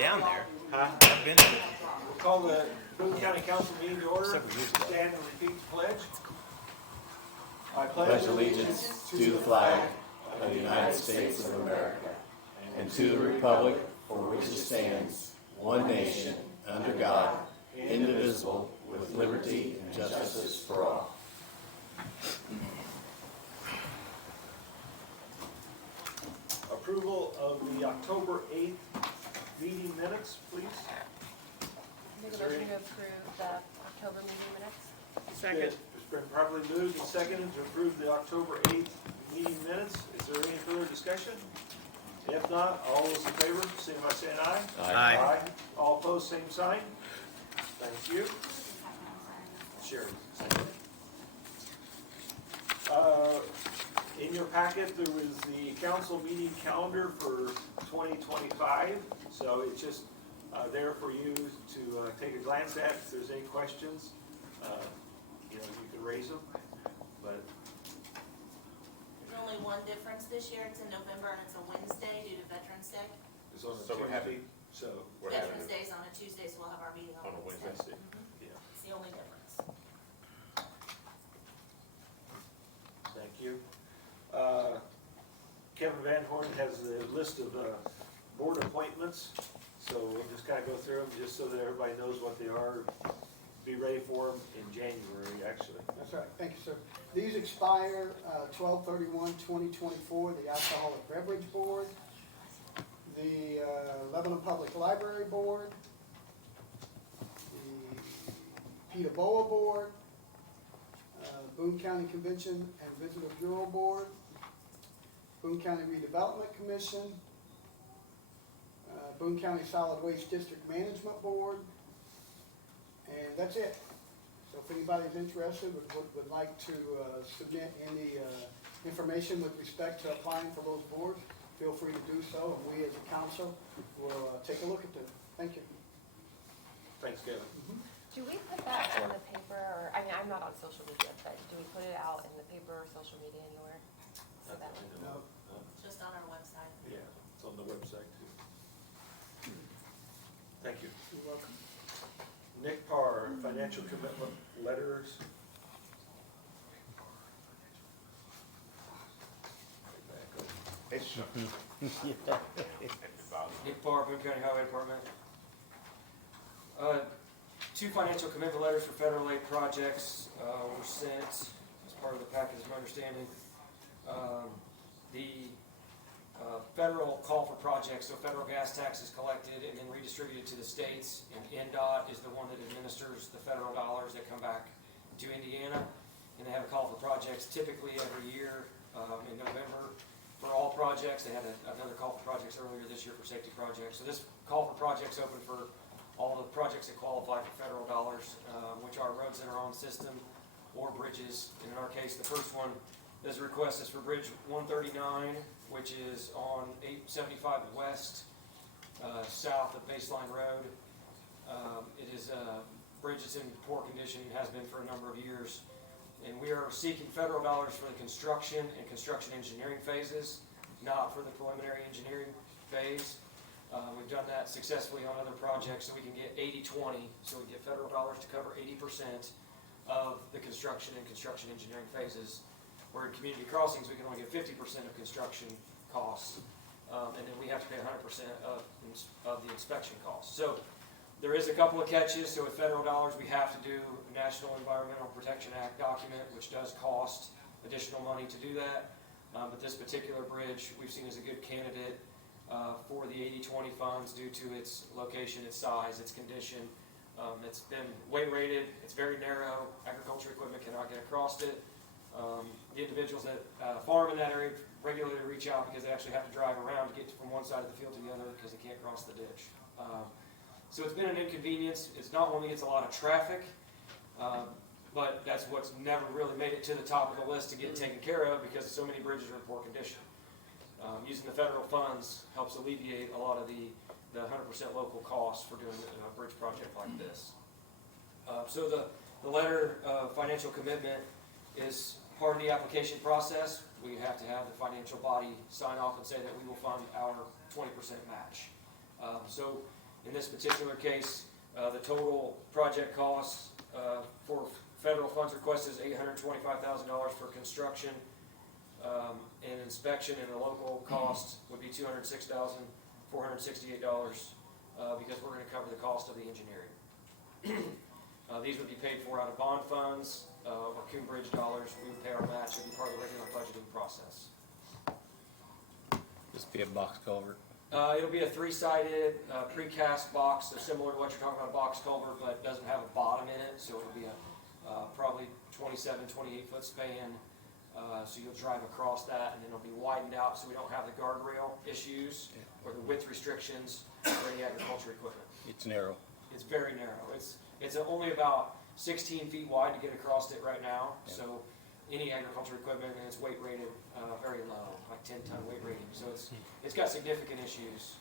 down there. Huh? I've been to We'll call the Boone County Council meeting to order. several years ago. Stand and repeat the pledge. I pledge allegiance to the flag of the United States of America and to the republic for which it stands, one nation, under God, indivisible, with liberty and justice for all. Approval of the October 8th meeting minutes, please. Make a motion to approve the October meeting minutes. Second. It's been properly moved and seconded to approve the October 8th meeting minutes. Is there any further discussion? If not, all those in favor, signify by saying aye. Aye. All opposed, same sign. Thank you. Sherry. In your packet, there was the council meeting calendar for 2025. So it's just there for you to take a glance at. If there's any questions, you can raise them. But There's only one difference this year. It's in November and it's a Wednesday due to Veterans Day. it's on a So we're Tuesday. happy. So We're having Veterans Day is on a Tuesday, so we'll have our meeting on on a Wednesday. Wednesday. yeah, It's the only difference. thank you. Kevin Van Horn has a list of board appointments, so we'll just kind of go through them just so that everybody knows what they are. Be ready for them in January, actually. That's right, thank you, sir. These expire 12/31/2024, the Alcoholic Beverage Board, the Lebanon Public Library Board, the Peterborough Board, Boone County Convention and Visitor Bureau Board, Boone County Redevelopment Commission, Boone County Solid Waste District Management Board, and that's it. So if anybody's interested, would like to submit any information with respect to applying for those boards, feel free to do so, and we as a council will take a look at them. Thank you. Thanks, Kevin. Do we put that in the paper, or, I mean, I'm not on social media, but do we put it out in the paper or social media anywhere? So that we- No, Just on our website. yeah, it's on the website too. Thank you. You're welcome. Nick Parr, financial commitment letters. Nick Parr, Boone County Highway Department. Two financial commitment letters for federal aid projects were sent as part of the package, is my understanding. The federal call for projects, so federal gas tax is collected and then redistributed to the states, and NDOT is the one that administers the federal dollars that come back to Indiana. And they have a call for projects typically every year in November for all projects. They had another call for projects earlier this year for safety projects. So this call for projects open for all the projects that qualify for federal dollars, which are roads that are on system or bridges. And in our case, the first one, this request is for Bridge 139, which is on 875 West, south of Baseline Road. It is a bridge that's in poor condition, has been for a number of years. And we are seeking federal dollars for the construction and construction engineering phases, not for the preliminary engineering phase. We've done that successfully on other projects, so we can get 80-20, so we get federal dollars to cover 80% of the construction and construction engineering phases. Where in community crossings, we can only get 50% of construction costs, and then we have to pay 100% of the inspection costs. So there is a couple of catches. So with federal dollars, we have to do a National Environmental Protection Act document, which does cost additional money to do that. But this particular bridge we've seen as a good candidate for the 80-20 funds due to its location, its size, its condition. It's been weight rated. It's very narrow. Agriculture equipment cannot get across it. The individuals that farm in that area regularly reach out because they actually have to drive around to get from one side of the field to the other because they can't cross the ditch. So it's been an inconvenience. It's not one that gets a lot of traffic, but that's what's never really made it to the top of the list to get taken care of because so many bridges are in poor condition. Using the federal funds helps alleviate a lot of the 100% local costs for doing a bridge project like this. So the letter of financial commitment is part of the application process. We have to have the financial body sign off and say that we will fund our 20% match. So In this particular case, the total project cost for federal funds request is $825,000 for construction and inspection, and the local cost would be $206,468 because we're going to cover the cost of the engineering. These would be paid for out of bond funds or Coon Bridge dollars. We would pay our match. It would be part of the regular budgeting process. This be a box culvert. It'll be a three-sided precast box, so similar to what you're talking about, a box culvert, but doesn't have a bottom in it, so it'll be a probably 27, 28-foot span. So you'll drive across that, and then it'll be widened out so we don't have the guardrail issues or the width restrictions for any agriculture equipment. It's narrow. It's very narrow. It's only about 16 feet wide to get across it right now. Yeah. So any agriculture equipment, and it's weight rated very low, like 10-ton weight rating. So it's got significant issues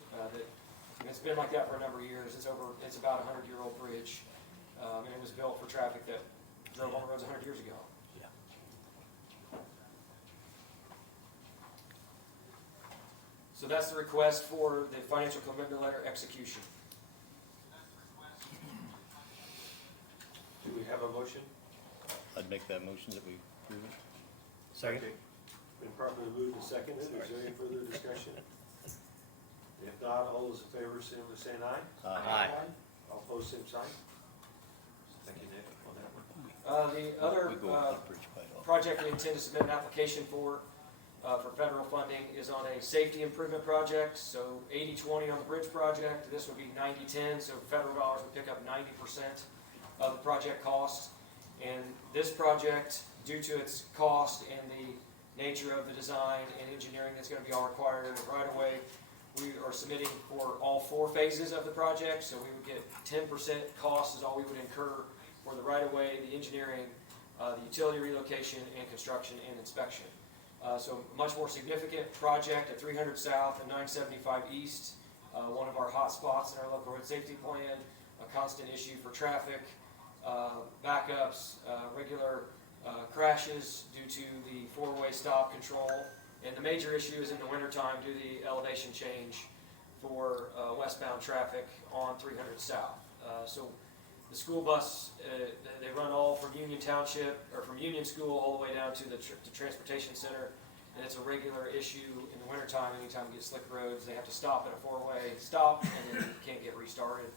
and it's been like that for a number of years. It's about a 100-year-old bridge, and it was built for traffic that drove on the roads 100 years ago. So that's the request for the financial commitment letter execution. Do we have a motion? I'd make that motion that we approve it. Okay. Been properly moved and seconded. Is there any further discussion? If not, all those in favor, say by saying aye. Aye. All opposed, same sign. Thank you, Nick, on that one. The other We go up the bridge quite often. project we intend to submit an application for federal funding is on a safety improvement project. So 80-20 on the bridge project. This would be 90-10, so federal dollars would pick up 90% of the project cost. And this project, due to its cost and the nature of the design and engineering that's going to be all required in it right away, we are submitting for all 4 phases of the project. So we would get 10% cost is all we would incur for the right-of-way, the engineering, the utility relocation, and construction and inspection. So much more significant project at 300 South and 975 East, one of our hot spots in our local road safety plan, a constant issue for traffic, backups, regular crashes due to the 4-way stop control. And the major issue is in the wintertime due to the elevation change for westbound traffic on 300 South. So the school bus, they run all from Union Township, or from Union School all the way down to the transportation center. And it's a regular issue in the wintertime. Anytime we get slick roads, they have to stop at a 4-way stop, and then you can't get restarted.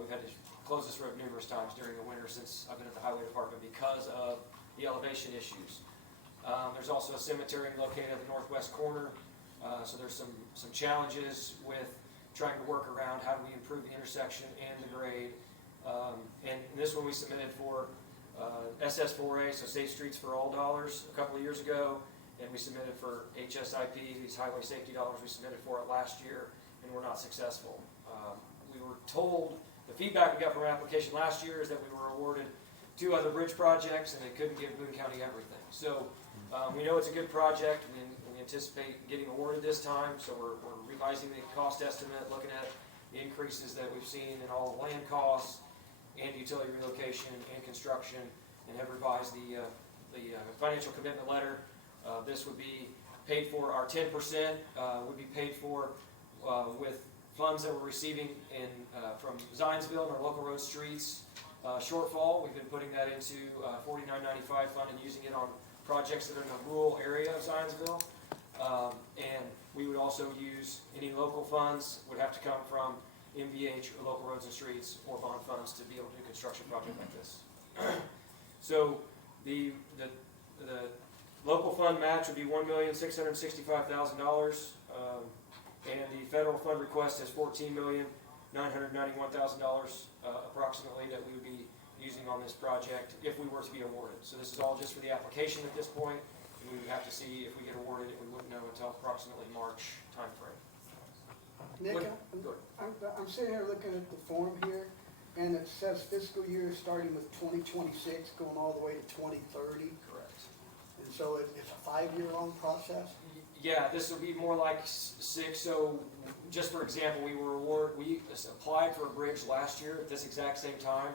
We've had to close this road numerous times during the winter since I've been at the highway department because of the elevation issues. There's also a cemetery located at the northwest corner, so there's some challenges with trying to work around how do we improve the intersection and the grade. And this one we submitted for SS4A, so Safe Streets for All dollars, a couple of years ago, and we submitted for HSIP, these highway safety dollars we submitted for it last year, and we're not successful. We were told, the feedback we got from our application last year is that we were awarded 2 other bridge projects and they couldn't give Boone County everything. So we know it's a good project. We anticipate getting awarded this time, so we're revising the cost estimate, looking at the increases that we've seen in all land costs and utility relocation and construction, and have revised the financial commitment letter. This would be paid for, our 10% would be paid for with funds that we're receiving from Zionsville and our local road streets shortfall. We've been putting that into 4995 fund and using it on projects that are in the rural area of Zionsville. And we would also use any local funds would have to come from MVH or local roads and streets or bond funds to be able to do a construction project like this. So the local fund match would be $1,665,000, and the federal fund request is $14,991,000 approximately that we would be using on this project if we were to be awarded. So this is all just for the application at this point, and we would have to see if we get awarded, and we wouldn't know until approximately March timeframe. Nick, I'm sitting here looking at the form here, and it says fiscal year starting with 2026, going all the way to 2030. Correct. And so it's a 5-year-long process? Yeah, this will be more like 6. So just for example, we applied for a bridge last year at this exact same time,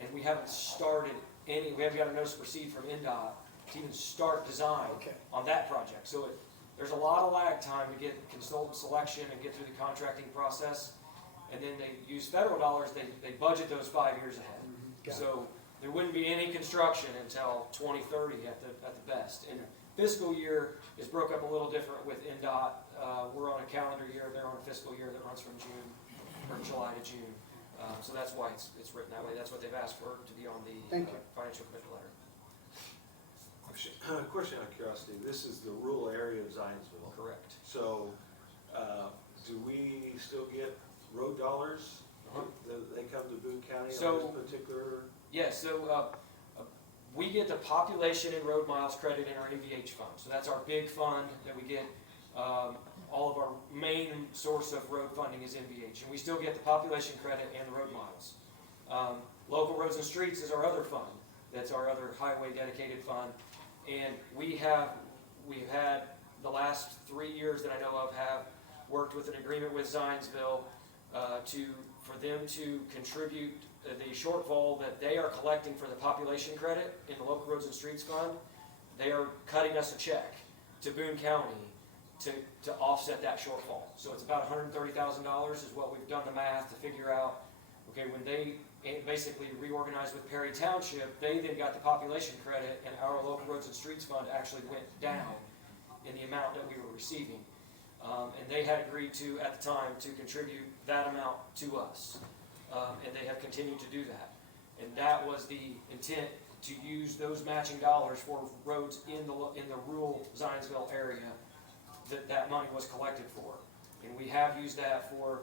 and we haven't started we haven't got a notice to proceed from NDOT to even start design on that project. So there's a lot of lag time to get consultant selection and get through the contracting process. and then they use federal dollars, they budget those 5 years ahead. Got it. So there wouldn't be any construction until 2030 at the best. And fiscal year is broke up a little different with NDOT. We're on a calendar year, they're on a fiscal year that runs from June, or July to June. So that's why it's written that way. That's what they've asked for, to be on the Thank you. financial commitment letter. Question out of curiosity, this is the rural area of Zionsville. Correct. So, do we still get road dollars? They come to Boone County So- on this particular? Yes, so we get the population and road miles credit in our NVH fund. So that's our big fund that we get. All of our main source of road funding is NVH, and we still get the population credit and the road miles. Local roads and streets is our other fund. That's our other highway dedicated fund. And we've had the last 3 years that I know of have worked with an agreement with Zionsville for them to contribute the shortfall that they are collecting for the population credit in the local roads and streets fund. They are cutting us a check to Boone County to offset that shortfall. So it's about $130,000 is what we've done the math to figure out. Okay, when they basically reorganized with Perry Township, they then got the population credit, and our local roads and streets fund actually went down in the amount that we were receiving. And they had agreed to, at the time, to contribute that amount to us. And they have continued to do that. And that was the intent, to use those matching dollars for roads in the rural Zionsville area that money was collected for. And we have used that for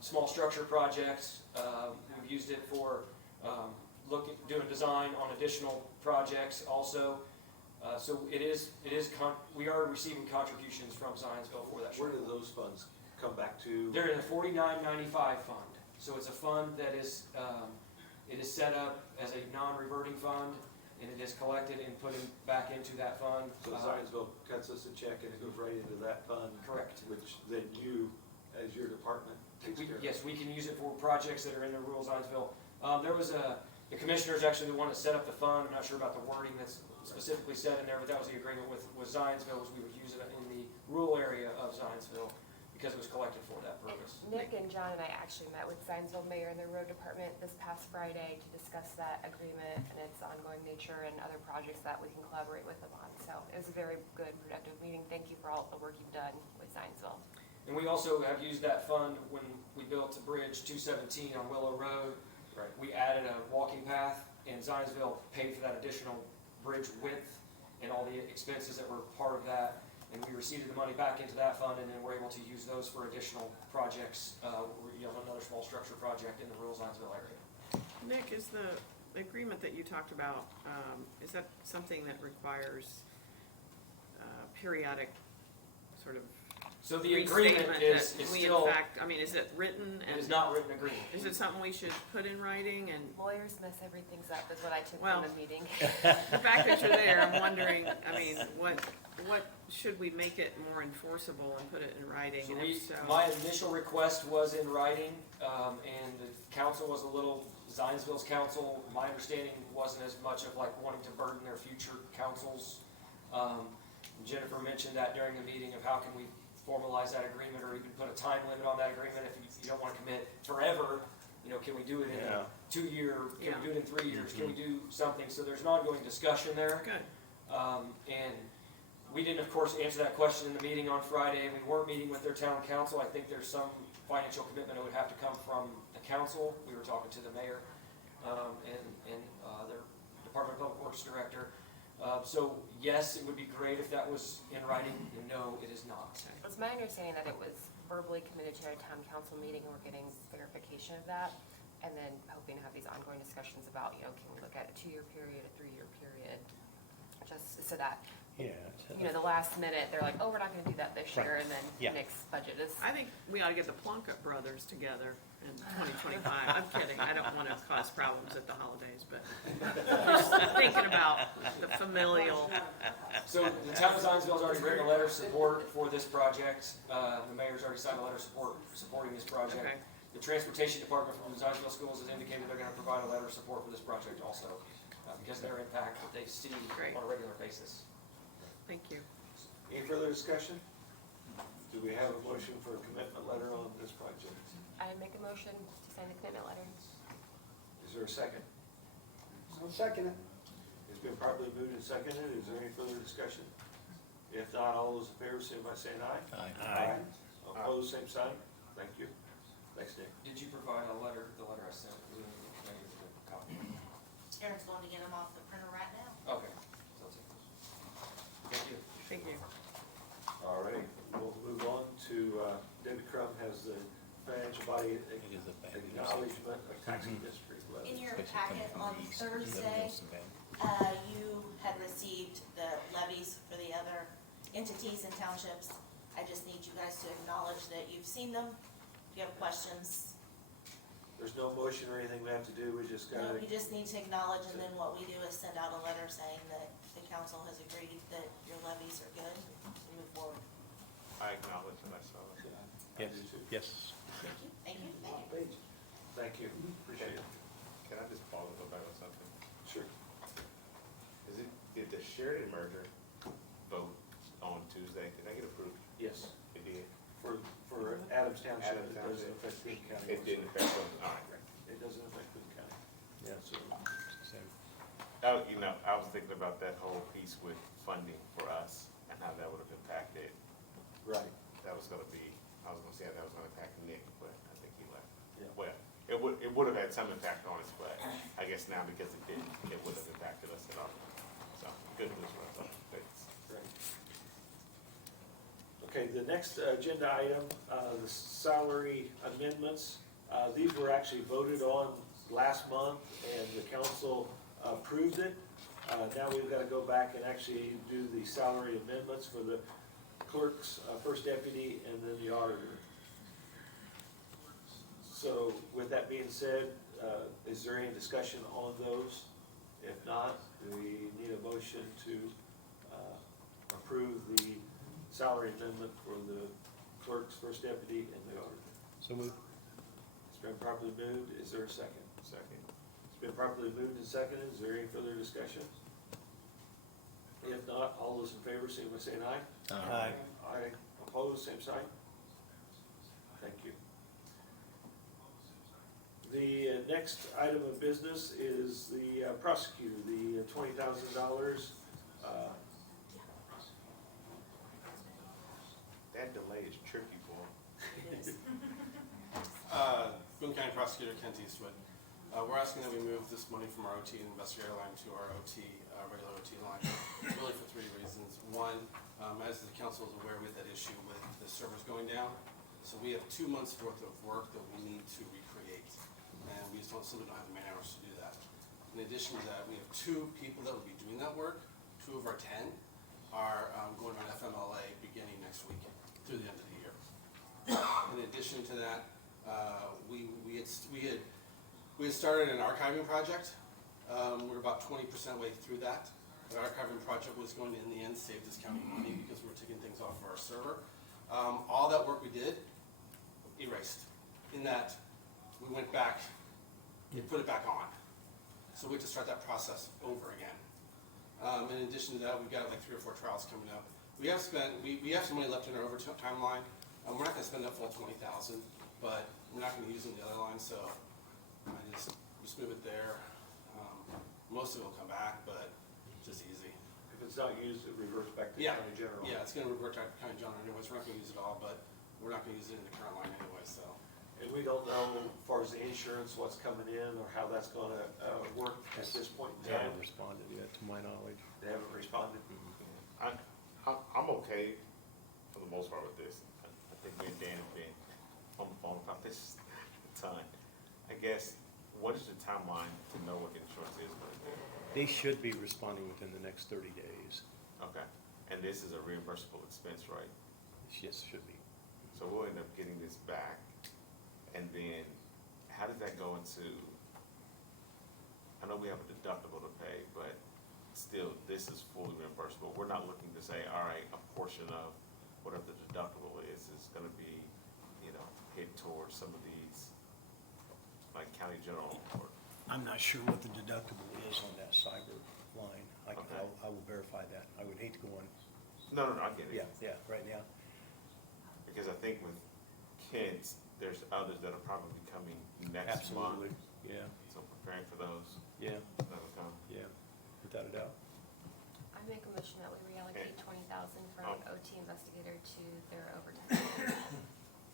small structure projects. We've used it for doing design on additional projects also. So we are receiving contributions from Zionsville for that. Where do those funds come back to? They're in the 4995 fund. So it's a fund that is set up as a non-reverting fund, and it is collected and put back into that fund. So Zionsville cuts us a check and it goes right into that fund? Correct. Which then you, as your department, takes care of? Yes, we can use it for projects that are in the rural Zionsville. The commissioner is actually the one that set up the fund. I'm not sure about the wording that's specifically said in there, but that was the agreement with Zionsville, was we would use it in the rural area of Zionsville because it was collected for that purpose. Nick and John and I actually met with Zionsville Mayor and their road department this past Friday to discuss that agreement and its ongoing nature and other projects that we can collaborate with them on. So it was a very good, productive meeting. Thank you for all the work you've done with Zionsville. And we also have used that fund when we built a bridge 217 on Willow Road. Right. We added a walking path, and Zionsville paid for that additional bridge width and all the expenses that were part of that. And we received the money back into that fund, and then we're able to use those for additional projects, another small structure project in the rural Zionsville area. Nick, is the agreement that you talked about, is that something that requires periodic sort of So the agreement restatement is that we still, in fact, I mean, is it written it and is not written agreement. is it something we should put in writing? And Lawyers mess everything's up is what I took Well- from the meeting. the fact that you're there, I'm wondering, I mean, what should we make it more enforceable and put it in writing? So And if so, my initial request was in writing, and the council was a little, Zionsville's council, my understanding wasn't as much of like wanting to burden their future councils. Jennifer mentioned that during the meeting of how can we formalize that agreement or even put a time limit on that agreement if you don't want to commit forever. Can we do it in a 2 year, can we do it in 3 years, can we do something? So there's an ongoing discussion there. good. And we didn't, of course, answer that question in the meeting on Friday. We weren't meeting with their town council. I think there's some financial commitment that would have to come from the council. We were talking to the mayor and their Department of Public Works director. So yes, it would be great if that was in writing, and no, it is not. It's my understanding that it was verbally committed to a town council meeting, and we're getting verification of that, and then hoping to have these ongoing discussions about, can we look at a 2 year period, a 3 year period, just so that, the last minute, they're like, oh, we're not gonna do that this year, and then next budget is. I think we ought to get the Plunkett brothers together in 2025. I'm kidding, I don't want to cause problems at the holidays, but just thinking about the familial. So the town of Zionsville's already written a letter of support for this project. The mayor's already signed a letter of support supporting this project. Okay. The transportation department from the Zionsville schools has indicated they're gonna provide a letter of support for this project also, because of their impact that they see Great. on a regular basis. Thank you. Any further discussion? Do we have a motion for a commitment letter on this project? I make a motion to sign the commitment letter. Is there a second? I'll second it. It's been properly moved and seconded. Is there any further discussion? If not, all those in favor, say by saying aye. Aye. Opposed, same sign. Thank you. Thanks, Nick. Did you provide a letter, the letter I sent? Can I get the copy? Aaron's going to get them off the printer right now. Okay. So I'll take those. Thank you. Thank you. All right, we'll move on to, David Crum has the financial body acknowledgement of taxing district In levy. your packet on Thursday, you had received the levies for the other entities and townships. I just need you guys to acknowledge that you've seen them. If you have questions, There's no motion or anything we have to do, we just no, gotta, you just need to acknowledge, and then what we do is send out a letter saying that the council has agreed that your levies are good and move forward. I acknowledge that I saw it. I do too. Yes. Thank you, thank you, thank you. Thank you, appreciate it. Can I just pause and go back on something? Sure. Did the Sheridan merger vote on Tuesday? Did that get approved? Yes, It did? for Adams Township, Adams it doesn't Township. affect Boone County. It didn't affect them, all right. It doesn't affect Boone County. Yeah. So, I was thinking about that whole piece with funding for us and how that would have impacted, right, that was gonna be, I was gonna say that was gonna impact Nick, but I think he left. yeah. Well, it would have had some impact on us, but I guess now because it didn't, it would have impacted us at all. So, good news for us, thanks. Right. Okay, the next agenda item, the salary amendments. These were actually voted on last month, and the council approved it. Now we've got to go back and actually do the salary amendments for the clerk's first deputy and then the auditor. So with that being said, is there any discussion on those? If not, do we need a motion to approve the salary amendment for the clerk's first deputy and the auditor? So moved. It's been properly moved. Is there a second? Second. It's been properly moved and seconded. Is there any further discussion? If not, all those in favor, say by saying aye. Aye. Aye. Opposed, same sign. Thank you. The next item of business is the prosecutor, the $20,000. That delay is tricky for him. It is. Boone County Prosecutor Kent Eastwood. We're asking that we move this money from our OT investigator line to our OT, regular OT line, really for three reasons. One, as the council is aware, we had that issue with the servers going down. So we have 2 months worth of work that we need to recreate. And we just simply don't have the man hours to do that. In addition to that, we have 2 people that will be doing that work. 2 of our 10 are going on FMLA beginning next week through the end of the year. In addition to that, we had started an archiving project. We're about 20% way through that. The archiving project was going to, in the end, save this county money because we were taking things off of our server. All that work we did, erased. In that, we went back, we put it back on. So we had to start that process over again. In addition to that, we've got like 3 or 4 trials coming up. We have some money left in our overtime line. We're not gonna spend that full $20,000, but we're not gonna use it in the other line, so I just move it there. Most of it will come back, but just easy. If it's not used, it reverts back to Yeah. county general. Yeah, it's gonna revert to county general anyways. We're not gonna use it all, but we're not gonna use it in the current line anyway, so. And we don't know, as far as the insurance, what's coming in or how that's gonna work at this point in They time. haven't responded yet, to my knowledge. They haven't responded. I'm okay for the most part with this. I think me and Dan have been on the phone about this a ton. I guess, what is the timeline to know what the insurance is going to do? They should be responding within the next 30 days. Okay, and this is a reimbursable expense, right? Yes, should be. So we'll end up getting this back, and then how does that go into, I know we have a deductible to pay, but still, this is fully reimbursable. We're not looking to say, all right, a portion of whatever the deductible is gonna be, hit towards some of these, like county general or. I'm not sure what the deductible is on that cyber line. Okay. I will verify that. I would hate to go on, No, I get it. yeah, right now. Because I think with Kent's, there's others that are probably coming next month. Absolutely, yeah, So preparing for those yeah, that'll come. yeah, without a doubt. I make a motion that we reallocate 20,000 from Oh. OT investigator to their overtime.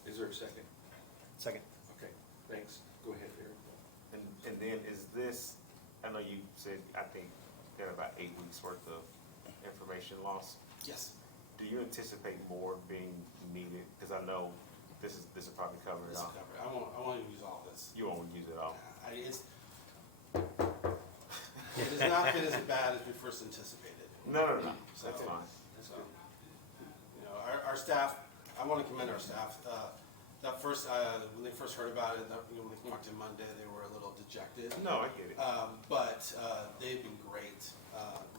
Is there a second? Second. Okay, thanks. Go ahead, Eric. And then is this, I know you said, I think, there are about 8 weeks worth of information loss. Yes. Do you anticipate more being needed? Because I know this will probably cover it This will all. cover it. I won't use all this. You won't use it all. It has not been as bad as we first anticipated. No, So, that's fine. That's So, good. you know, our staff, I want to commend our staff. That first, when they first heard about it, when they walked in Monday, they were a little dejected. No, I get it. But they've been great,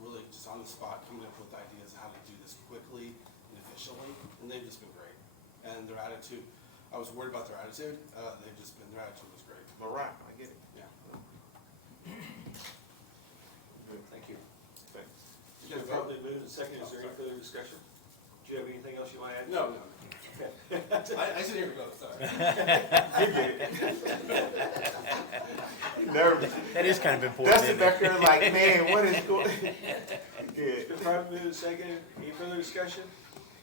really just on the spot, coming up with ideas how to do this quickly and efficiently, and they've just been great. And their attitude, I was worried about their attitude, their attitude was great. Mariah, I get it. Yeah. Thank you. Thanks. It's been probably moved and seconded. Is there any further discussion? Do you have anything else you want to add? No. Okay. I said here we go, sorry. Nervous. That is kind of important, Dustin isn't back it? there like, man, what is going? It's Good. been probably moved and seconded. Any further discussion?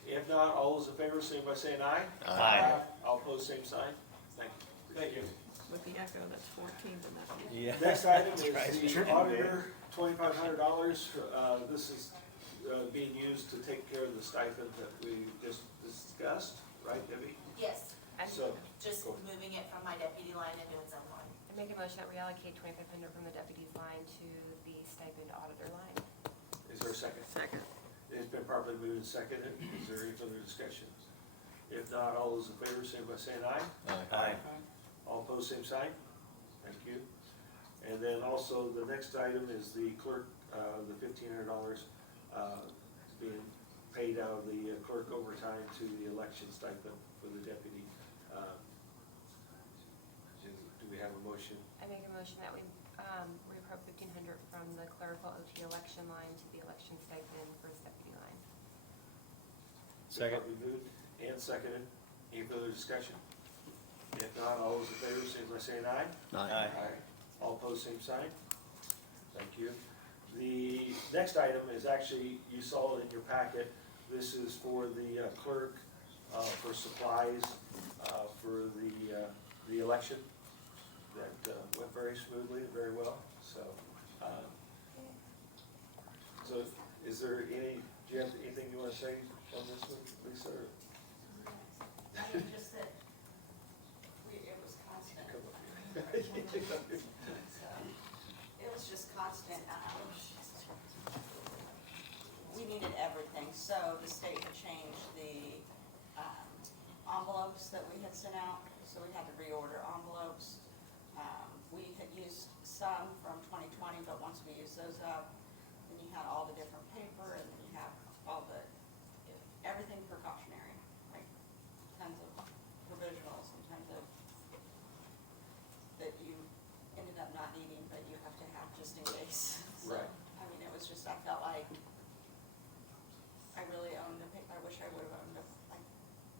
If not, all those in favor, say by saying aye. Aye. All opposed, same sign. Thank you. Thank you. With the echo, that's 14 to nothing. Yeah. Next item is That's the right. auditor, $2,500. This is being used to take care of the stipend that we just discussed, right, Debbie? Yes, I'm So, just go. moving it from my deputy line into its own line. I make a motion that we allocate 2,500 from the deputies line to the stipend auditor line. Is there a second? Second. It's been properly moved and seconded. Is there any further discussion? If not, all those in favor, say by saying aye. Aye. All opposed, same sign. Thank you. And then also, the next item is the clerk, the $1,500 being paid out of the clerk overtime to the election stipend for the deputy. Do we have a motion? I make a motion that we reappropriate 1,500 from the clerical OT election line to the election stipend for the deputy line. Second. Properly moved and seconded. Any further discussion? If not, all those in favor, say by saying aye. Aye. All opposed, same sign. Thank you. The next item is actually, you saw it in your packet. This is for the clerk, for supplies, for the election. That went very smoothly and very well, so. So is there any, do you have anything you want to say on this one, Lisa? or- I mean, just that it was constant. Come on. It was just constant. We needed everything, so the state had changed the envelopes that we had sent out, so we had to reorder envelopes. We had used some from 2020, but once we used those up, then you had all the different paper, and then you have all the, everything precautionary, like tons of provisionals and tons of that you ended up not needing, but you have to have just in case. So, Right. I mean, it was just, I felt like I really owned a paper, I wish I would have owned a, like,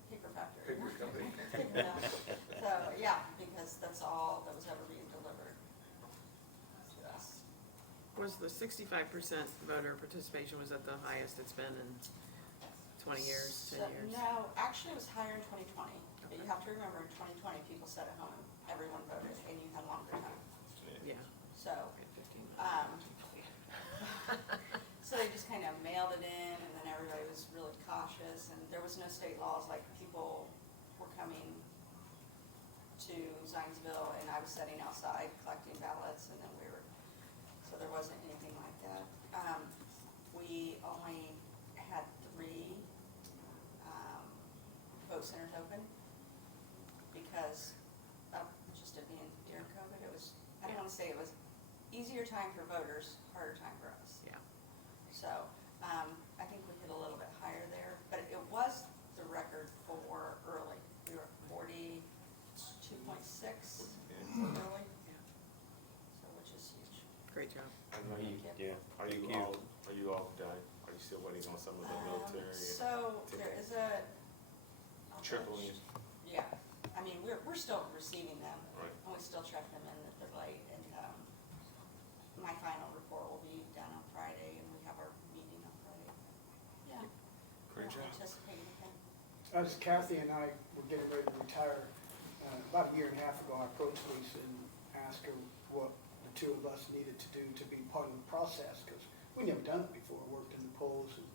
paper factory. Paper company. Yeah. So, yeah, because that's all that was ever being delivered to us. Was the 65% voter participation, was that the highest it's been in 20 years, 10 So, years? No, actually, it was higher in 2020, but you have to remember, in 2020, people sat at home and everyone voted, and you had longer time. Yeah. So, Okay, 15 minutes. So they just kind of mailed it in, and then everybody was really cautious, and there was no state laws, like people were coming to Zionsville, and I was sitting outside collecting ballots, and then so there wasn't anything like that. We only had 3 vote centers open, because of just it being during COVID, it was, I don't want to say it was easier time for voters, harder time for us. Yeah. So, I think we hit a little bit higher there, but it was the record for early. We were at 42.6 early, so which is huge. Great job. I know you, Yeah. are Thank you you. all done? Are you still waiting on some of the military? So there is a. Tripling? Yeah, I mean, mean, we're still receiving them, Right. and we still check them in that they're late, and, my final report will be done on Friday, and we have our meeting on Friday. Yeah. Great We're job. anticipating it. As Kathy and I were getting ready to retire, about a year and a half ago, I approached Lisa and asked her what the two of us needed to do to be part of the process, because we never done it before, worked in the polls. And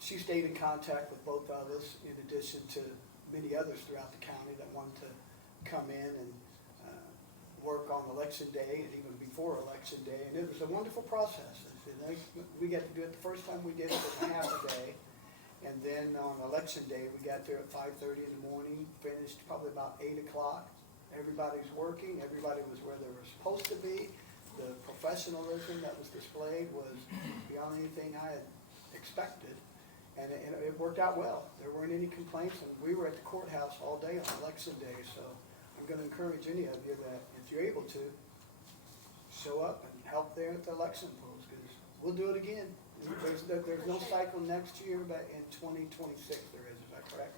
she stayed in contact with both of us, in addition to many others throughout the county that wanted to come in and work on election day and even before election day. And it was a wonderful process. We got to do it the first time we did it in half a day. And then on election day, we got there at 5:30 in the morning, finished probably about 8 o'clock. Everybody's working, everybody was where they were supposed to be. The professionalism that was displayed was beyond anything I had expected. And it worked out well. There weren't any complaints, and we were at the courthouse all day on election day. So I'm gonna encourage any of you that if you're able to, show up and help there at the election polls, because we'll do it again. There's no cycle next year, but in 2026 there is that correct?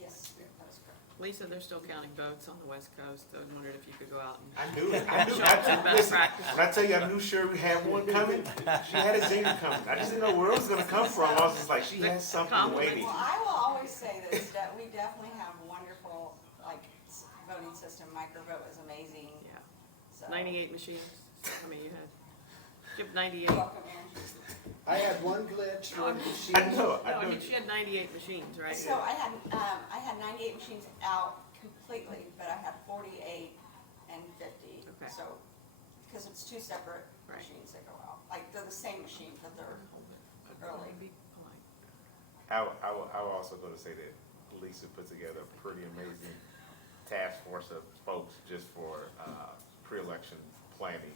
Yes, that is correct. Lisa, they're still counting votes on the West Coast, so I wondered if you could go out and I knew it. show some best practice. When I tell you I knew Sherry had one coming, she had a zinger coming. I just didn't know where it was gonna come from. I was just like, she has something waiting. Well, I will always say this, that we definitely have wonderful, like, voting system. Microvote is amazing, Yeah, so. 98 machines. How many you had? Give 98. Welcome, Aaron. I had one glitch No, where the machine. I know, No, I I know. mean, she had 98 machines, right? So I had 98 machines out completely, but I had 48 and 50. Okay. So, because it's two separate Right. machines that go out. Like, they're the same machine, but they're early. Be polite. I will also go to say that Lisa put together a pretty amazing task force of folks just for pre-election planning,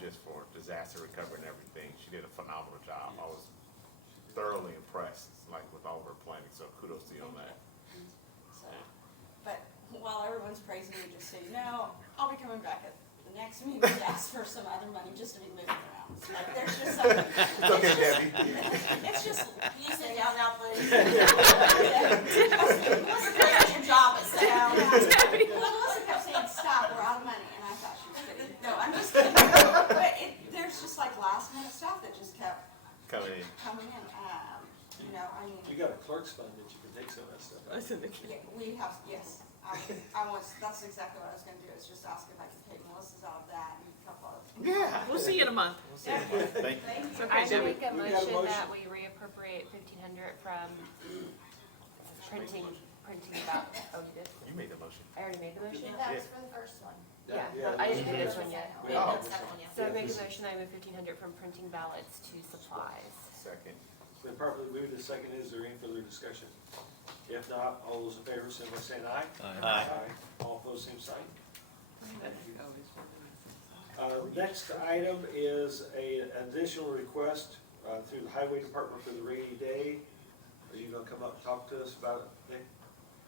just for disaster recovery and everything. She did a phenomenal job. I was thoroughly impressed, like with all of her planning, so kudos to you on that. So, but while everyone's praising me, just so you know, I'll be coming back at the next meeting to ask for some other money just to be moving around. Like, there's just some. It's okay, Debbie. It's just, you sit down now, please. Melissa kept your job at sit down. Melissa kept saying, stop, we're out of money, and I thought she was kidding. No, I'm just kidding. But there's just like last minute stuff that just kept Coming in. coming in. You know, I mean. You got a clerk's fund that you can take some of that stuff out. Listen to Yeah, we have, yes. That's exactly what I was gonna do, is just ask if I could pay Melissa's out of that and a couple of. Yeah. We'll see you in a month. We'll see. Thank you. Thank you. It's okay, I Debbie. make a We got a motion that motion. we reappropriate 1,500 from printing about, oh, you did? You made the motion. I already made the motion? That was for the first one. Yeah, Yeah, I didn't yeah. do this one yet. Yeah, that's that one, yeah. So I make a motion, I move 1,500 from printing ballots to supplies. Second. It's been properly moved and seconded. Is there any further discussion? If not, all those in favor, signify by saying aye. Aye. All opposed, same sign. Next item is an additional request through the Highway Department for the rainy day. Are you gonna come up and talk to us about it, Nick?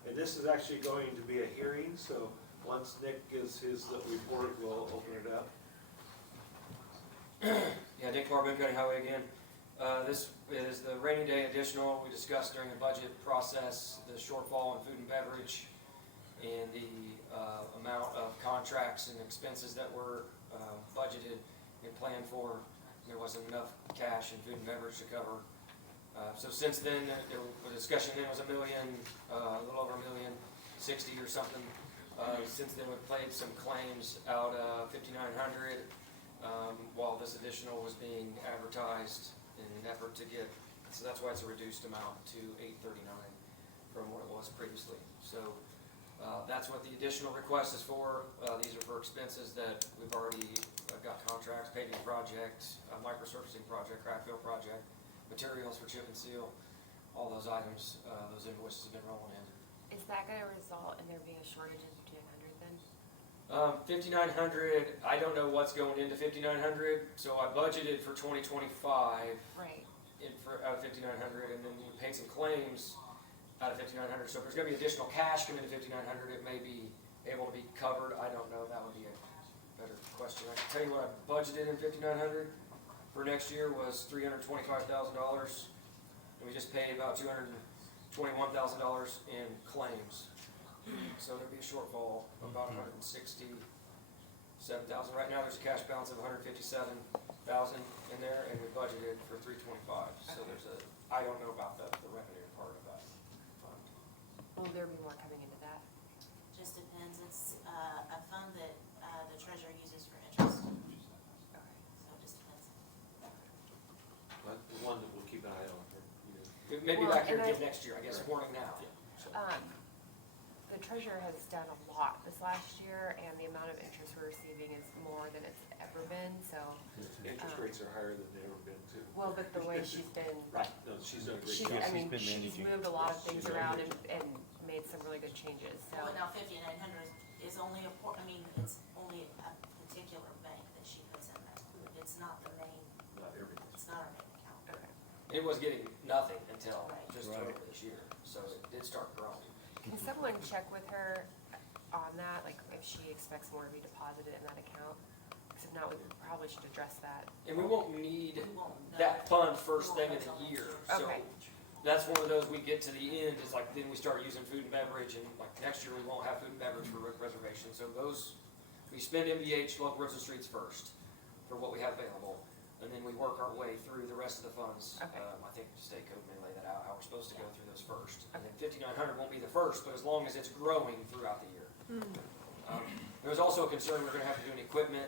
And this is actually going to be a hearing, so once Nick gives his report, we'll open it up. Yeah, Dick Barr, Boone County Highway again. This is the rainy day additional. We discussed during the budget process, the shortfall in food and beverage and the amount of contracts and expenses that were budgeted and planned for. There wasn't enough cash in food and beverage to cover. So since then, the discussion then was a little over $1,060,000 or something. Since then, we've played some claims out of 5,900 while this additional was being advertised in an effort to get, so that's why it's a reduced amount to 839 from what it was previously. So that's what the additional request is for. These are for expenses that we've already got contracts, paving project, microsurfacing project, crack fill project, materials for chip and seal, all those items, those invoices have been rolling in. Is that gonna result in there being a shortage of 200 then? 5,900, I don't know what's going into 5,900, so I budgeted for 2025 Right. out of 5,900, and then we paid some claims out of 5,900, so if there's gonna be additional cash coming into 5,900, it may be able to be covered, I don't know, that would be a better question. I can tell you what I budgeted in 5,900 for next year was $325,000, and we just paid about $221,000 in claims. So there'd be a shortfall of about $167,000. Right now, there's a cash balance of $157,000 in there, and we budgeted for $325. So there's I don't know about the revenue part of that fund. Will there be more coming into that? Just depends, it's a fund that the treasurer uses for interest, so Okay. it just depends. But the one that we'll keep an eye on for, Maybe Well, back here and again next year, I guess, warning now. So- The treasurer has done a lot this last year, and the amount of interest we're receiving is more than it's ever been, so, interest rates are higher than they've ever been too. well, but the way she's been, Right. No, she's done a great she's, job. I mean, been she's managing. moved a lot of things around and made some really good changes, so. But now 5,900 is only it's only a particular bank that she puts in that. It's not the main, Not everything. it's not our main account. Okay. It was getting nothing until Right. just Right. over this year, so it did start growing. Can someone check with her on that, like if she expects more to be deposited in that account? Because if not, we probably should address that. And we won't need We won't know. that fund first thing in the year, so Okay. that's one of those we get to the end, is like, then we start using food and beverage, and like next year we won't have food and beverage for reservation, so those, we spend MVH, local roads and streets first, for what we have available, and then we work our way through the rest of the funds. Okay. I think state code may lay that out, how we're supposed to go through those first, and then 5,900 won't be the first, but as long as it's growing throughout the year. There was also a concern we're gonna have to do an equipment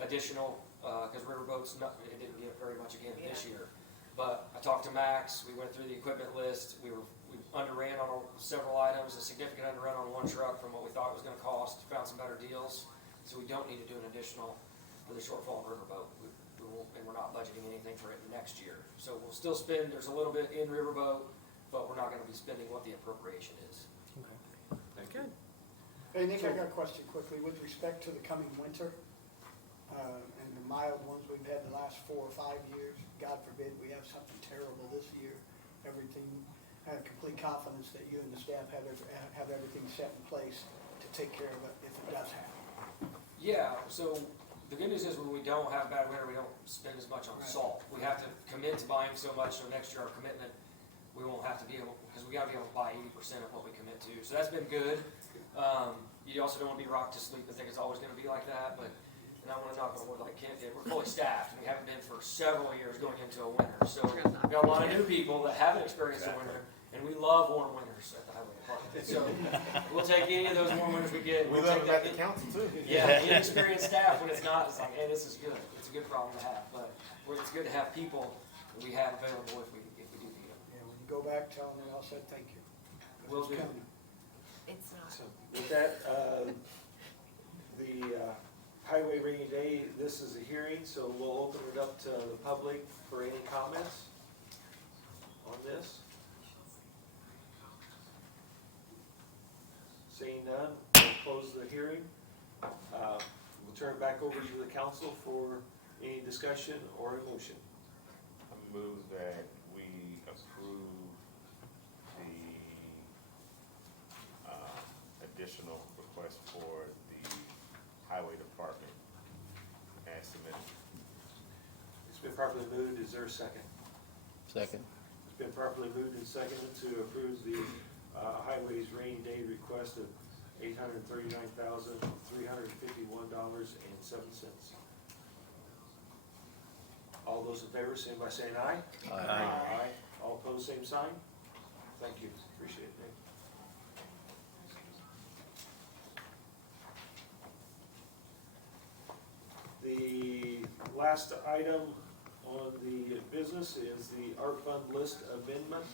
additional, because Riverboat's not, it didn't get very much again this year. But I talked to Max, we went through the equipment list, we underran on several items, a significant underrun on one truck from what we thought it was gonna cost, found some better deals. So we don't need to do an additional for the shortfall on Riverboat. We won't, and we're not budgeting anything for it next year. So we'll still spend, there's a little bit in Riverboat, but we're not gonna be spending what the appropriation is. Thank you. Good. Hey, Nick, I got a question quickly with respect to the coming winter, and the mild ones we've had the last 4 or 5 years. God forbid we have something terrible this year. Everything, I have complete confidence that you and the staff have everything set in place to take care of it if it does happen. Yeah, so the good news is when we don't have bad winter, we don't spend as much on Right. salt. We have to commit to buying so much, so next year our commitment, we won't have to be able, because we gotta be able to buy 80% of what we commit to. So that's been good. You also don't wanna be rocked to sleep and think it's always gonna be like that, but, and I wanna knock on wood like Kent did, we're fully staffed, and we haven't been for several years going into a winter. So we got a lot of new people that haven't experienced a winter, and we love warm winters at the highway department. So we'll take any of those warm winters we get. We We'll love take them at that- the council too. Yeah, inexperienced staff, when it's not, it's like, hey, this is good, it's a good problem to have, but it's good to have people that we have available if we do need them. Yeah, when you go back, tell them they all said thank you. 'Cause Will it's do. coming. It's not. So with that, the highway rainy day, this is a hearing, so we'll open it up to the public for any comments on this. Seeing none, we'll close the hearing. We'll turn it back over to the council for any discussion or a motion. I move that we approve the additional request for the highway department as submitted. It's been properly moved, is there a second? Second. It's been properly moved and seconded to approve the highways rainy day request of $839,351.07. All those in favor, say by saying aye. Aye. All opposed, same sign. Thank you, appreciate it, Nick. The last item on the business is the art fund list amendment.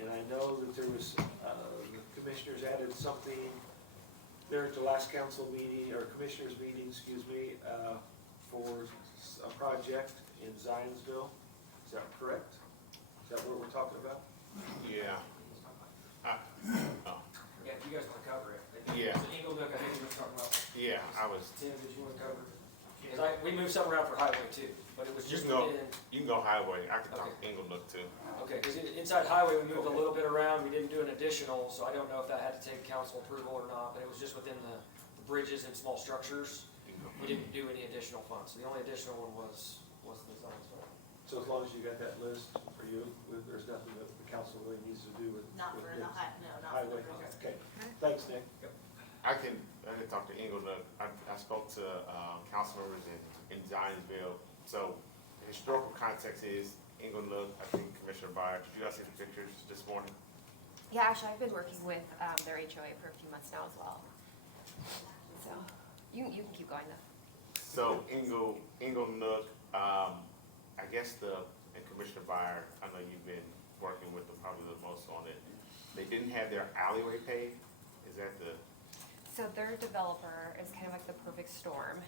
And I know that there was, the commissioners added something there at the last council meeting, or commissioners meeting, excuse me, for a project in Zionsville. Is that correct? Is that what we're talking about? Yeah. Yeah, if you guys wanna cover it. Yeah. The Eagle Nook, I think we were talking about. Yeah, I was, Tim, did you wanna cover it? Cause we moved something around for highway too, but it was you just can go, within. you can go highway, I can talk Okay. Inglenook too. Okay, because inside highway, we moved a little bit around, we didn't do an additional, so I don't know if that had to take council approval or not, but it was just within the bridges and small structures. We didn't do any additional funds, so the only additional one was the Zionsville. So as long as you got that list for you, there's nothing that the council really needs to do with. Not with for the this. not for Highway, the bridges. okay. Thanks, Nick. I can talk to Englewood. I spoke to council members in Zionsville. So the historical context is Englewood, I think Commissioner Byer, did you guys see the pictures this morning? Yeah, actually, I've been working with their HOA for a few months now as well. So, you can keep going though. So Inglenook, I guess and Commissioner Byer, I know you've been working with them probably the most on it. They didn't have their alleyway paved, is that the? So their developer is kind of like the perfect storm.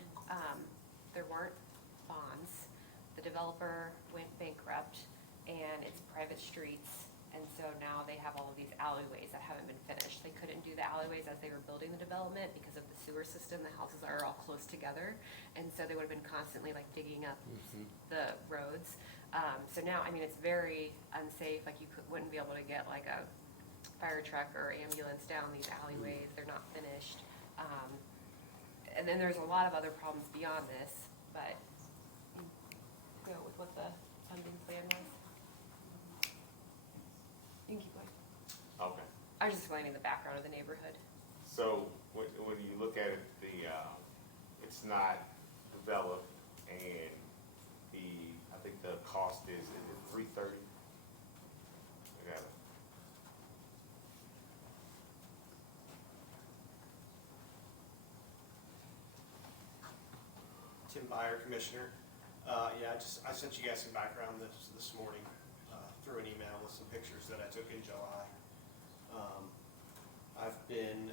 There weren't bonds. The developer went bankrupt and it's private streets. And so now they have all of these alleyways that haven't been finished. They couldn't do the alleyways as they were building the development because of the sewer system. The houses are all close together. And so they would have been constantly like digging up the roads. So now, I mean, it's very unsafe. Like you wouldn't be able to get like a fire truck or ambulance down these alleyways. They're not finished. And then there's a lot of other problems beyond this, but you know, with what the funding plan was. You can keep going. Okay. I was just explaining the background of the neighborhood. So when you look at it, it's not developed and I think the cost is $330? I got it. Tim Byer, Commissioner. Yeah, I sent you guys some background this morning through an email with some pictures that I took in July. I've been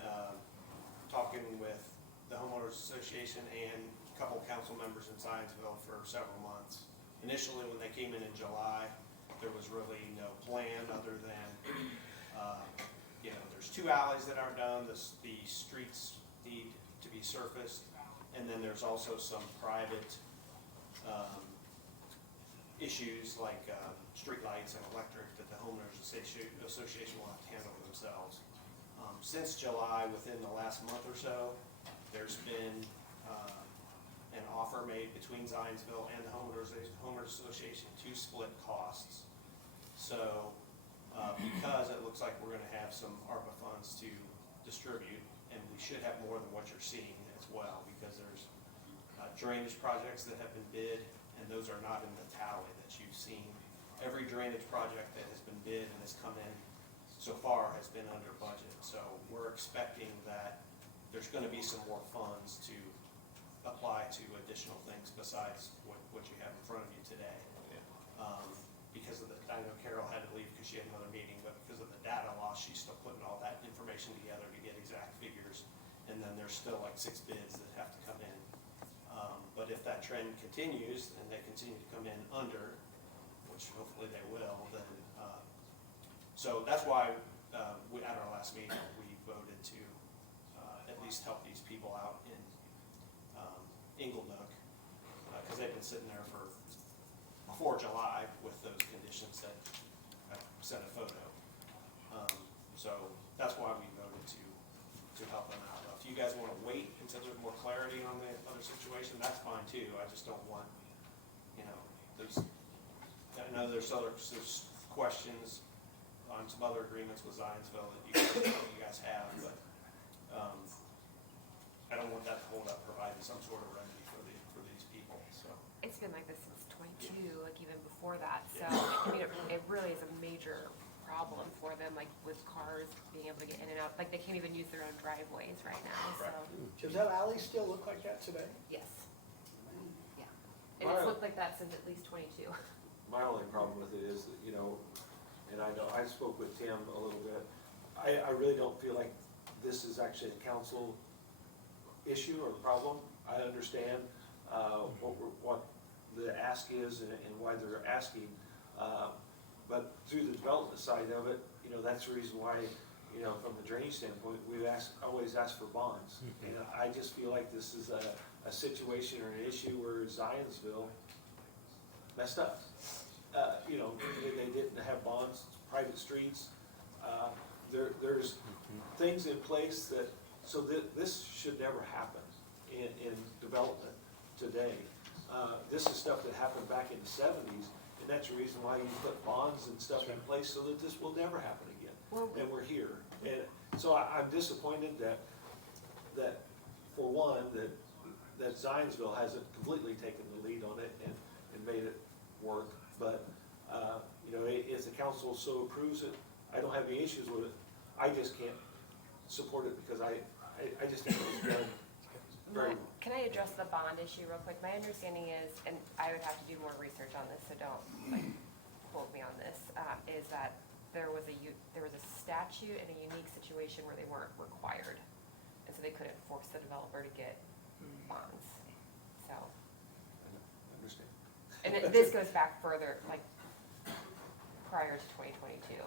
talking with the homeowners association and a couple council members in Zionsville for several months. Initially, when they came in July, there was really no plan other than, there's 2 alleys that aren't done, the streets need to be surfaced, and then there's also some private issues like streetlights and electric that the homeowners association will have to handle themselves. Since July, within the last month or so, there's been an offer made between Zionsville and the homeowners association to split costs. So because it looks like we're going to have some ARPA funds to distribute, and we should have more than what you're seeing as well, because there's drainage projects that have been bid, and those are not in the tally that you've seen. Every drainage project that has been bid and has come in so far has been under budget. So we're expecting that there's going to be some more funds to apply to additional things besides what you have in front of you today. Because of I know Carol had to leave because she had another meeting, but because of the data loss, she's still putting all that information together to get exact figures. And then there's still like 6 bids that have to come in. But if that trend continues and they continue to come in under, which hopefully they will, then, so that's why at our last meeting, we voted to at least help these people out in Inglenook, because they've been sitting there before July with those conditions that I sent a photo. So that's why we voted to help them out. If you guys want to wait until there's more clarity on the other situation, that's fine too. I just don't want, I know there's questions on some other agreements with Zionsville that you guys have, but I don't want that to hold up providing some sort of remedy for these people, so. It's been like this since 22, like even before that. So, I mean, it really is a major problem for them, like with cars being able to get in and out. Like they can't even use their own driveways right now, so. Does that alley still look like that today? Yes. Yeah. And it's looked like that since at least 22. My only problem with it is that, and I know, I spoke with Tim a little bit, I really don't feel like this is actually a council issue or problem. I understand what the ask is and why they're asking, but through the development side of it, that's the reason why, from the drainage standpoint, we always ask for bonds. And I just feel like this is a situation or an issue where Zionsville messed up. They didn't have bonds, private streets. There's things in place so this should never happen in development today. This is stuff that happened back in the 70s, And that's the reason why you put bonds and stuff in place so that this will never happen again. Well, And we're here. And so I'm disappointed that for one, that Zionsville hasn't completely taken the lead on it and made it work. But, you know, if the council so approves it, I don't have any issues with it. I just can't support it because I just think it was done very. Can I address the bond issue real quick? My understanding is, and I would have to do more research on this, so don't like quote me on this, is that there was a statute in a unique situation where they weren't required. And so they couldn't force the developer to get bonds, so. Understand. And this goes back further, like prior to 2022.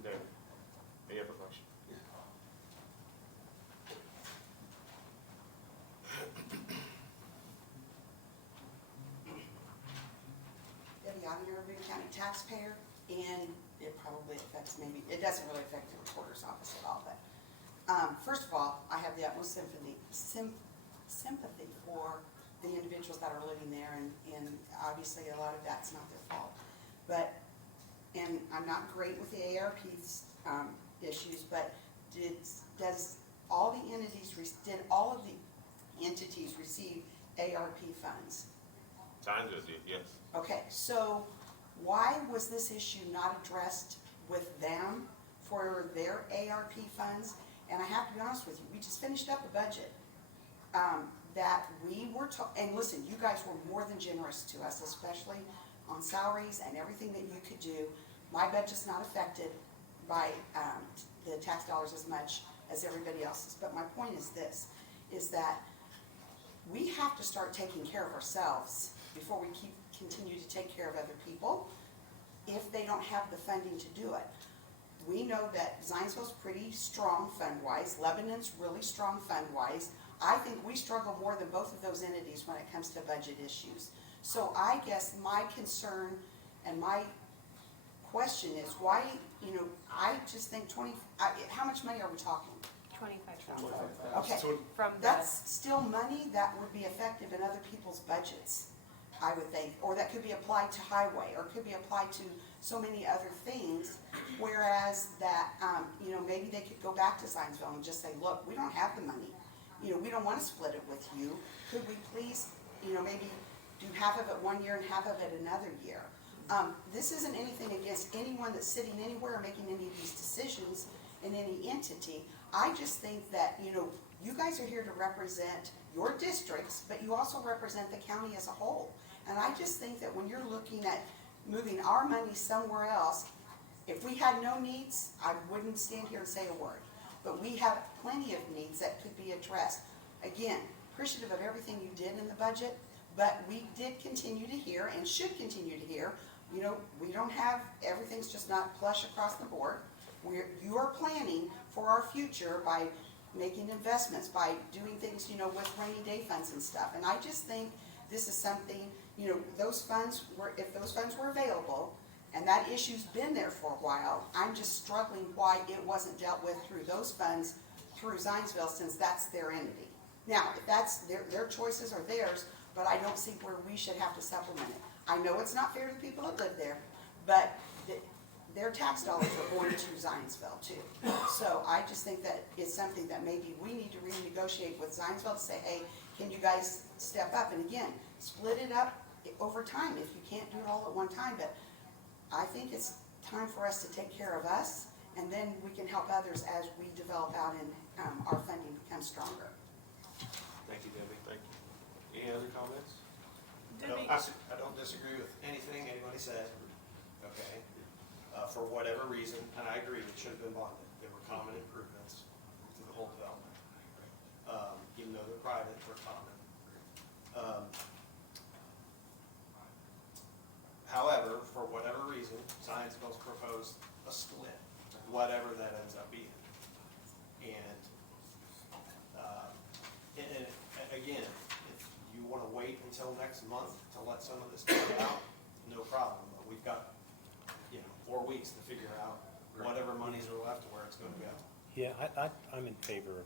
David, any other question? Debbie, I'm your Boone County taxpayer, and it probably affects maybe, it doesn't really affect the recorder's office at all, but, first of all, I have the utmost sympathy for the individuals that are living there, and obviously a lot of that's not their fault. But, and I'm not great with the ARP's, issues, but did all of the entities receive ARP funds? Zionsville did, yes. Okay, so why was this issue not addressed with them for their ARP funds? And I have to be honest with you, we just finished up a budget that we were and listen, you guys were more than generous to us, especially on salaries and everything that you could do. My budget's not affected by the tax dollars as much as everybody else's. But my point is this, is that we have to start taking care of ourselves before we continue to take care of other people if they don't have the funding to do it. We know that Zionsville's pretty strong fund-wise, Lebanon's really strong fund-wise. I think we struggle more than both of those entities when it comes to budget issues. So I guess my concern and my question is why, you know, I just think how much money are we talking? 25,000. Okay, From that's still money that would be effective in other people's budgets, I would think, or that could be applied to highway, or could be applied to so many other things, whereas that, you know, maybe they could go back to Zionsville and just say, look, we don't have the money. You know, we don't want to split it with you. Could we please, you know, maybe do half of it one year and half of it another year? This isn't anything against anyone that's sitting anywhere or making any of these decisions in any entity. I just think that, you know, you guys are here to represent your districts, but you also represent the county as a whole. And I just think that when you're looking at moving our money somewhere else, if we had no needs, I wouldn't stand here and say a word. But we have plenty of needs that could be addressed. Again, appreciative of everything you did in the budget, but we did continue to hear and should continue to hear, you know, we don't have, everything's just not plush across the board. You are planning for our future by making investments, by doing things, you know, with rainy day funds and stuff. And I just think this is something, you know, those funds were, if those funds were available, and that issue's been there for a while, I'm just struggling why it wasn't dealt with through those funds, through Zionsville, since that's their entity. Now, if that's, their choices are theirs, but I don't see where we should have to supplement it. I know it's not fair to the people that live there, but their tax dollars are going to Zionsville too. So I just think that it's something that maybe we need to renegotiate with Zionsville to say, hey, can you guys step up? And again, split it up over time if you can't do it all at one time. But I think it's time for us to take care of us, and then we can help others as we develop out and our funding becomes stronger. Thank you, Debbie. Thank you. Any other comments? Debbie, I don't disagree with anything anybody said, okay? For whatever reason, and I agree, it should have been bonded. There were common improvements to the whole development. Even though they're private, they're common. However, for whatever reason, Zionsville's proposed a split, whatever that ends up being. And again, if you want to wait until next month to let some of this play out, no problem. But we've got, 4 weeks to figure out whatever monies are left to where it's going to go. Yeah, I'm in favor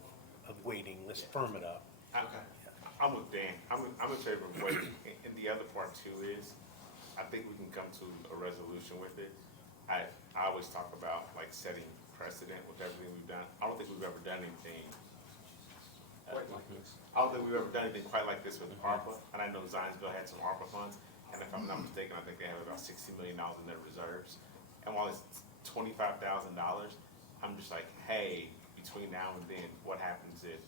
of waiting. Let's firm it up. I'm with Dan. I'm in favor of waiting. And the other part too is, I think we can come to a resolution with it. I always talk about like setting precedent with everything we've done. I don't think we've ever done anything. Quite like this. I don't think we've ever done anything quite like this with ARPA, and I know Zionsville had some ARPA funds, and if I'm not mistaken, I think they have about $60 million in their reserves. And while it's $25,000, I'm just like, hey, between now and then, what happens if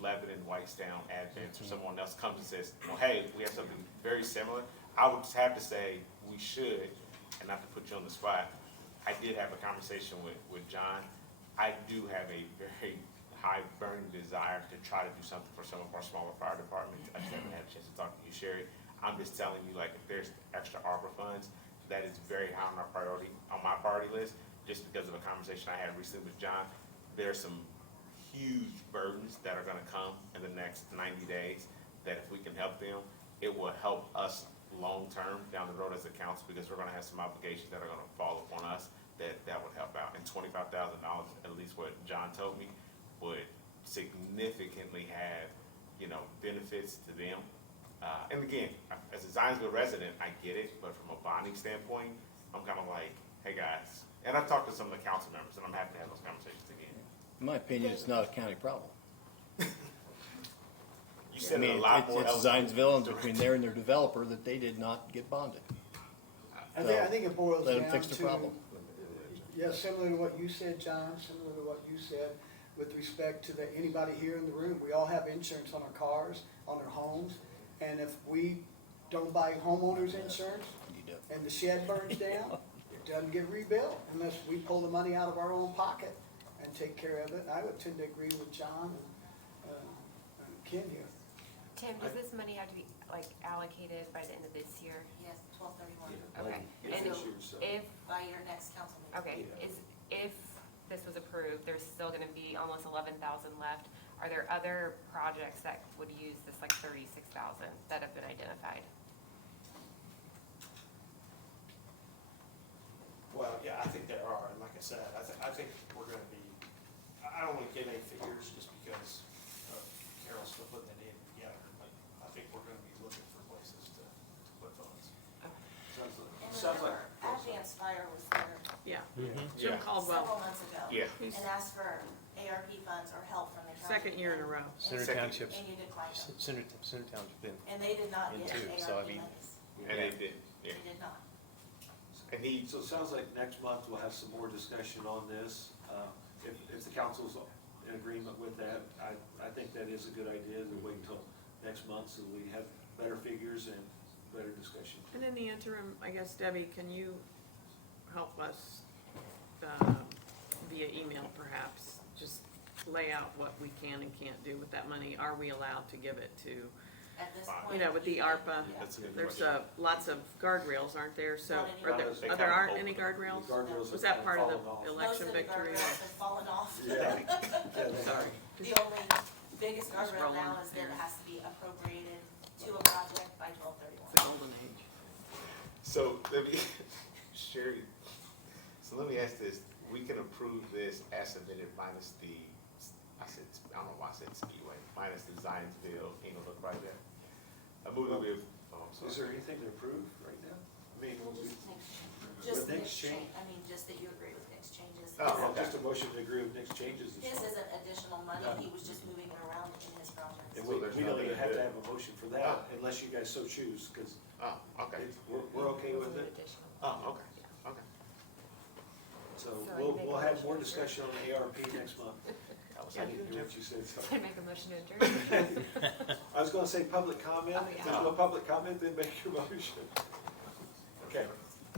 Lebanon, Whitestown, Advent, or someone else comes and says, well, hey, we have something very similar? I would just have to say, we should, and not to put you on the spot, I did have a conversation with John. I do have a very high burning desire to try to do something for some of our smaller fire departments. I just haven't had a chance to talk to you, Sherry. I'm just telling you, like, if there's extra ARPA funds, that is very high on my priority list, just because of a conversation I had recently with John. There's some huge burdens that are gonna come in the next 90 days, that if we can help them, it will help us long-term down the road as a council, because we're gonna have some obligations that are gonna fall upon us that would help out. And $25,000, at least what John told me, would significantly have, benefits to them. And again, as a Zionsville resident, I get it, but from a bonding standpoint, I'm kind of like, hey guys, and I've talked to some of the council members, and I'm happy to have those conversations again. In my opinion, it's not a county problem. You I said mean, a lot more. it's Zionsville and between there and their developer that they did not get bonded. I think it boils Let them down fix the to, problem. yeah, similar to what you said, John, similar to what you said with respect to anybody here in the room. We all have insurance on our cars, on our homes, and if we don't buy homeowners insurance You do. and the shed burns down, it doesn't get rebuilt unless we pull the money out of our own pocket and take care of it. I would tend to agree with John and Ken here. Tim, does this money have to be like allocated by the end of this year? Yes, 12/31, Okay. It's And this year, so. if, by your next council meeting. okay, if this was approved, there's still gonna be almost 11,000 left. Are there other projects that would use this like 36,000 that have been identified? Well, yeah, I think there are, and like I said, I think we're gonna be, I don't wanna give any figures just because of Carol's still putting it in together, but I think we're gonna be looking for places to put funds. And Sounds like. remember, Advance Fire was there Yeah, Yeah. Jim Caldwell, several months ago. Yeah. he's And asked for ARP funds or help from the county. second year in a row. Center Second. Township's, And you declined them. Center Township's been, And they did not Me get too, so I ARP mean- monies. And they did, yeah. They did not. And he, So it sounds like next month we'll have some more discussion on this. If the council's in agreement with that, I think that is a good idea to wait until next month so we have better figures and better discussion. And in the interim, I guess, Debbie, can you help us via email perhaps, just lay out what we can and can't do with that money? Are we allowed to give it to, At this Fine. point. with the you- ARPA? yeah. that's a good There's question. lots of guardrails, aren't there? So, Not are anymore. there, there aren't any guardrails? The guardrails Was have that part of fallen off. the Most election of the victory? guardrails have fallen off. Yeah. Yeah, they Sorry. The only biggest Just guardrail now rolling is that it here. has to be appropriated to a project by 12/31. It's the golden age. so let me, Sherry, so let me ask this. We can approve this as submitted minus the, I don't know why I said Skiway, minus the Zionsville Englewood project. I move that we have, oh, I'm Is sorry. there anything to approve right now? I mean, Just With Nick's Nick's change? change, I mean, just that you agree with Nick's changes. Oh, okay. just a motion to agree with Nick's changes. is His fine. isn't additional money, No. he was just moving it around in his projects. And So there's we don't nothing even have to- to have a motion for that unless you guys so choose, because Oh, okay. we're okay with it. Additional. Oh, okay, okay. So So I we'll, make a we'll have motion more to adjourn. discussion on the ARP next month. I didn't hear what you said, Can I sorry. make a motion to adjourn? I was gonna say public comment. Oh, yeah. If there's no public comment, then make your motion. Okay.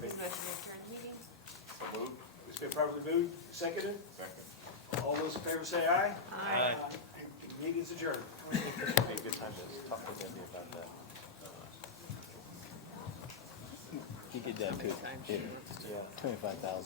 Motion to adjourn the meeting? So moved. It's been properly moved, seconded. Second. All those in favor say aye. Aye. Meeting's adjourned. be a good time to talk to Debbie about that. He did that too. Time she wants to. Yeah. 25,000.